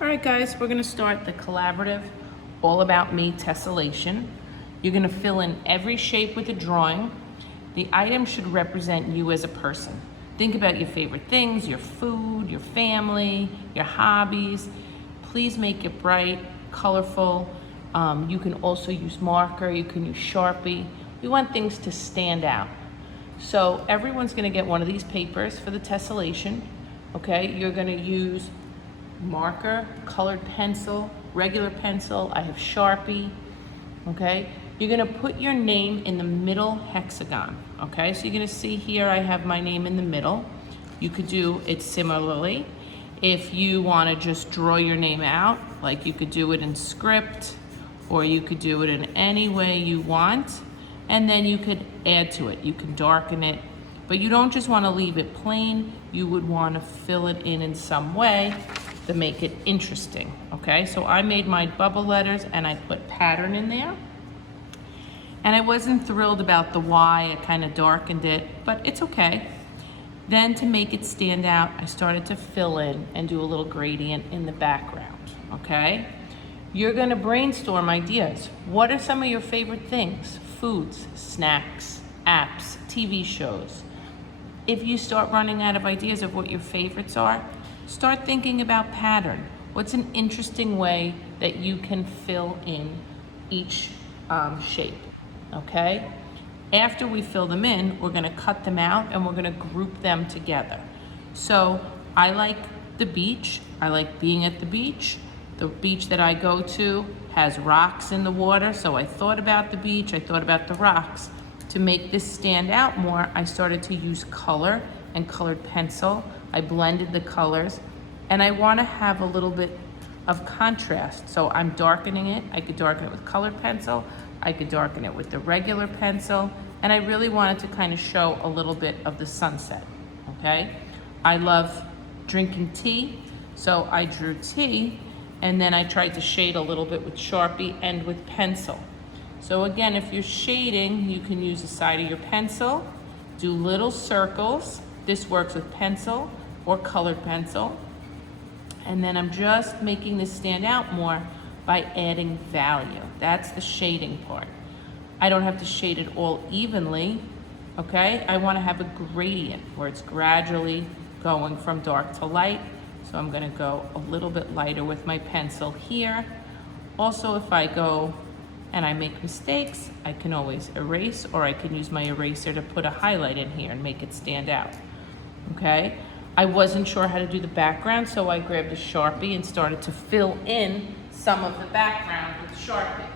All right, guys, we're gonna start the collaborative All About Me tessellation. You're gonna fill in every shape with a drawing. The item should represent you as a person. Think about your favorite things, your food, your family, your hobbies. Please make it bright, colorful. You can also use marker, you can use Sharpie. We want things to stand out. So everyone's gonna get one of these papers for the tessellation, okay? You're gonna use marker, colored pencil, regular pencil. I have Sharpie, okay? You're gonna put your name in the middle hexagon, okay? So you're gonna see here I have my name in the middle. You could do it similarly. If you wanna just draw your name out, like you could do it in script, or you could do it in any way you want, and then you could add to it. You can darken it, but you don't just wanna leave it plain, you would wanna fill it in some way to make it interesting, okay? So I made my bubble letters and I put pattern in there. And I wasn't thrilled about the Y, I kind of darkened it, but it's okay. Then to make it stand out, I started to fill in and do a little gradient in the background, okay? You're gonna brainstorm ideas. What are some of your favorite things? Foods, snacks, apps, TV shows. If you start running out of ideas of what your favorites are, start thinking about pattern. What's an interesting way that you can fill in each shape, okay? After we fill them in, we're gonna cut them out and we're gonna group them together. So I like the beach. I like being at the beach. The beach that I go to has rocks in the water, so I thought about the beach, I thought about the rocks. To make this stand out more, I started to use color and colored pencil. I blended the colors, and I wanna have a little bit of contrast. So I'm darkening it. I could darken it with colored pencil. I could darken it with the regular pencil. And I really wanted to kind of show a little bit of the sunset, okay? I love drinking tea, so I drew tea, and then I tried to shade a little bit with Sharpie and with pencil. So again, if you're shading, you can use the side of your pencil, do little circles. This works with pencil or colored pencil. And then I'm just making this stand out more by adding value. That's the shading part. I don't have to shade it all evenly, okay? I wanna have a gradient where it's gradually going from dark to light. So I'm gonna go a little bit lighter with my pencil here. Also, if I go and I make mistakes, I can always erase, or I can use my eraser to put a highlight in here and make it stand out, okay? I wasn't sure how to do the background, so I grabbed a Sharpie and started to fill in some of the background with Sharpie,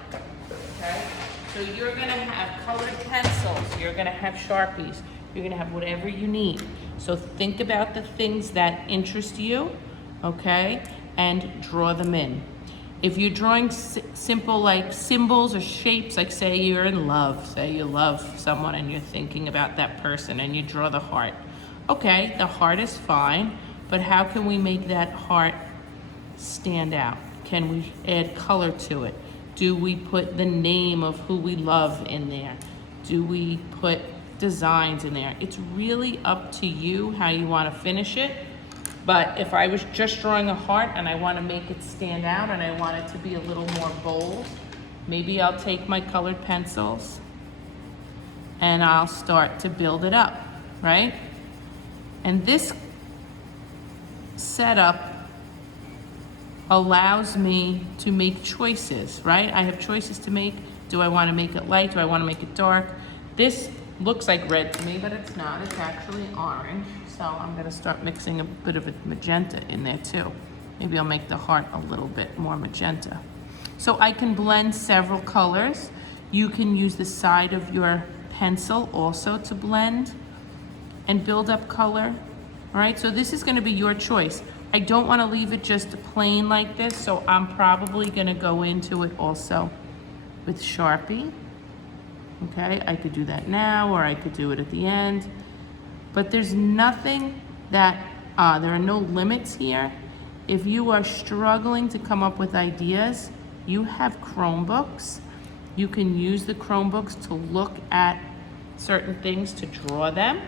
okay? So you're gonna have colored pencils, you're gonna have Sharpies, you're gonna have whatever you need. So think about the things that interest you, okay? And draw them in. If you're drawing simple like symbols or shapes, like say you're in love, say you love someone and you're thinking about that person and you draw the heart. Okay, the heart is fine, but how can we make that heart stand out? Can we add color to it? Do we put the name of who we love in there? Do we put designs in there? It's really up to you how you want to finish it. But if I was just drawing a heart and I want to make it stand out and I want it to be a little more bold, maybe I'll take my colored pencils and I'll start to build it up, right? And this setup allows me to make choices, right? I have choices to make. Do I want to make it light? Do I want to make it dark? This looks like red to me, but it's not. It's actually orange. So I'm going to start mixing a bit of a magenta in there too. Maybe I'll make the heart a little bit more magenta. So I can blend several colors. You can use the side of your pencil also to blend and build up color. All right, so this is going to be your choice. I don't want to leave it just plain like this, so I'm probably going to go into it also with Sharpie. Okay, I could do that now, or I could do it at the end. But there's nothing that, there are no limits here. If you are struggling to come up with ideas, you have Chromebooks. You can use the Chromebooks to look at certain things to draw them,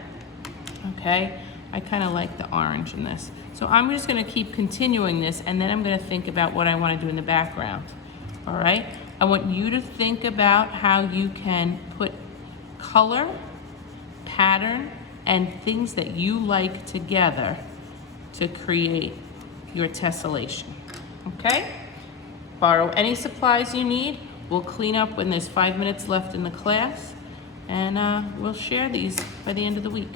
okay? I kind of like the orange in this. So I'm just gonna keep continuing this, and then I'm gonna think about what I wanna do in the background, all right? I want you to think about how you can put color, pattern, and things that you like together to create your tessellation, okay? Borrow any supplies you need. We'll clean up when there's 5 minutes left in the class, and we'll share these by the end of the week.